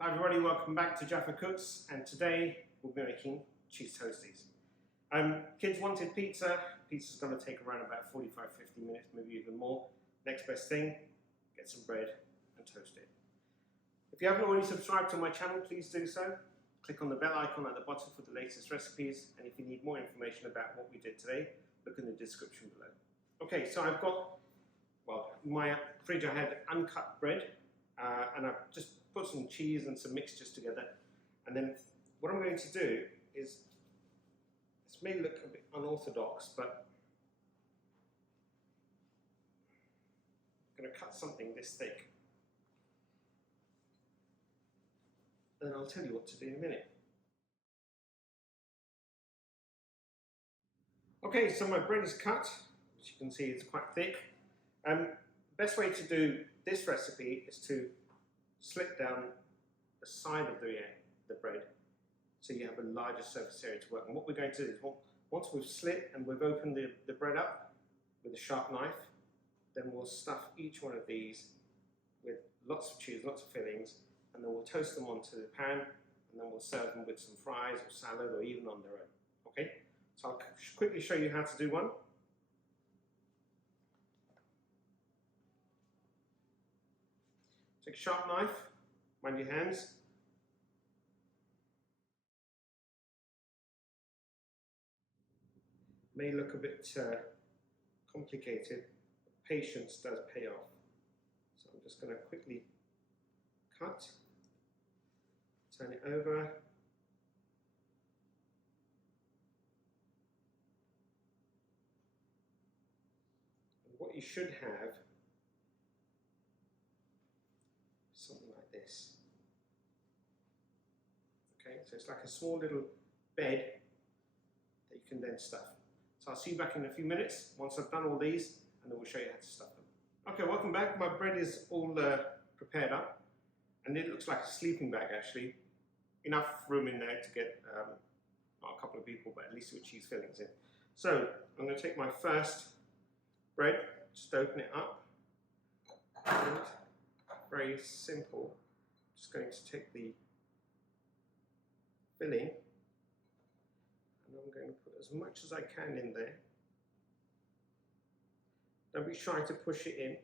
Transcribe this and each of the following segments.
Hi everybody, welcome back to Jaffa Cooks, and today we'll be making cheese toasties. Kids wanted pizza. Pizza's going to take around about 45-50 minutes, maybe even more. Next best thing, get some bread and toast it. If you haven't already subscribed to my channel, please do so. Click on the bell icon at the bottom for the latest recipes, and if you need more information about what we did today, look in the description below. Okay, so I've got, in my fridge I had uncut bread, and I've just put some cheese and some mixtures together, and then what I'm going to do is, this may look a bit unorthodox, but I'm going to cut something this thick, and then I'll tell you what to do in a minute. Okay, so my bread is cut. As you can see, it's quite thick. The best way to do this recipe is to slit down the side of the bread so you have a larger surface area to work. And what we're going to do is, once we've slit and we've opened the bread up with a sharp knife, then we'll stuff each one of these with lots of cheese, lots of fillings, and then we'll toast them onto the pan, and then we'll serve them with some fries or salad or even on their own. Okay, so I'll quickly show you how to do one. Take a sharp knife, mind your hands. May look a bit complicated, but patience does pay off. So I'm just going to quickly cut, turn it over. And what you should have is something like this. Okay, so it's like a small little bed that you can then stuff. So I'll see you back in a few minutes once I've done all these, and then we'll show you how to stuff them. Okay, welcome back. My bread is all prepared up, and it looks like a sleeping bag actually. Enough room in there to get not a couple of people, but at least with cheese fillings in. So I'm going to take my first bread, just open it up, and very simple, just going to take the filling, and I'm going to put as much as I can in there. Don't be shy to push it in,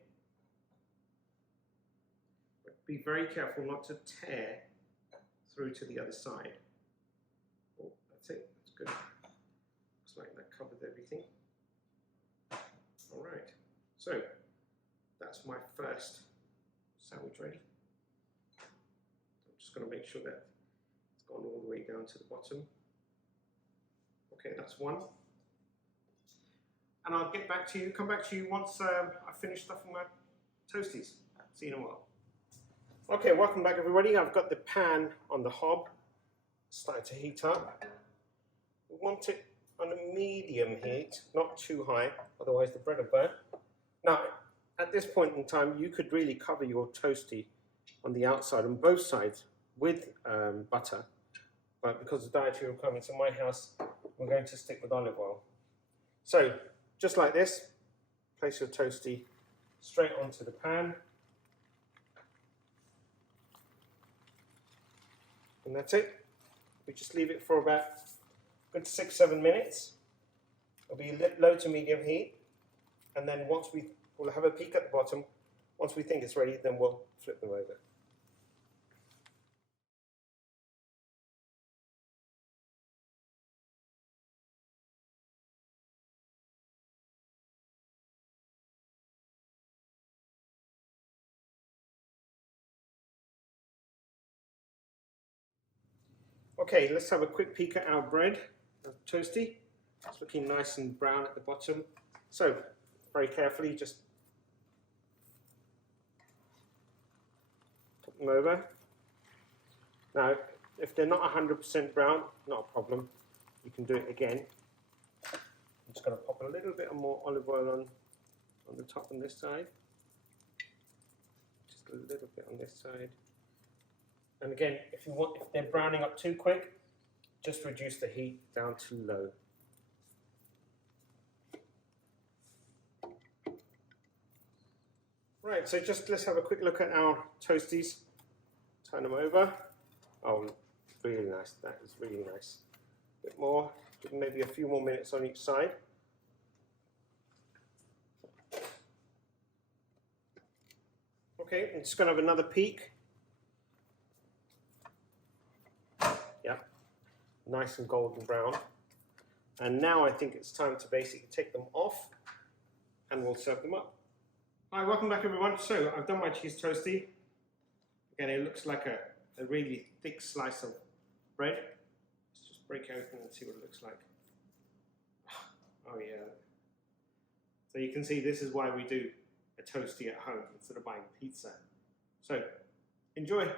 but be very careful not to tear through to the other side. Oh, that's it, that's good. Looks like that covered everything. All right, so that's my first sandwich ready. I'm just going to make sure that it's gone all the way down to the bottom. Okay, that's one. And I'll get back to you, come back to you once I've finished stuffing my toasties. See you in a while. Okay, welcome back everybody. I've got the pan on the hob, starting to heat up. We want it on a medium heat, not too high, otherwise the bread will burn. Now, at this point in time, you could really cover your toastie on the outside, on both sides, with butter. But because of dietary requirements in my house, we're going to stick with olive oil. So, just like this, place your toastie straight onto the pan. And that's it. We just leave it for about good 6-7 minutes. It'll be low to medium heat. And then once we'll have a peek at the bottom. Once we think it's ready, then we'll flip them over. Okay, let's have a quick peek at our bread, toastie. It's looking nice and brown at the bottom. So, very carefully, just put them over. Now, if they're not 100% brown, not a problem. You can do it again. I'm just going to pop a little bit more olive oil on the top on this side. Just a little bit on this side. And again, if they're browning up too quick, just reduce the heat down to low. Right, so let's have a quick look at our toasties. turn them over. Oh, really nice. That is really nice. A bit more, give them maybe a few more minutes on each side. Okay, I'm just going to have another peek. Yeah, nice and golden brown. And now I think it's time to basically take them off and we'll serve them up. Hi, welcome back everyone. So I've done my cheese toastie. Again, it looks like a really thick slice of bread. Let's just break it open and see what it looks like. Oh yeah. So you can see this is why we do a toastie at home instead of buying pizza. So enjoy.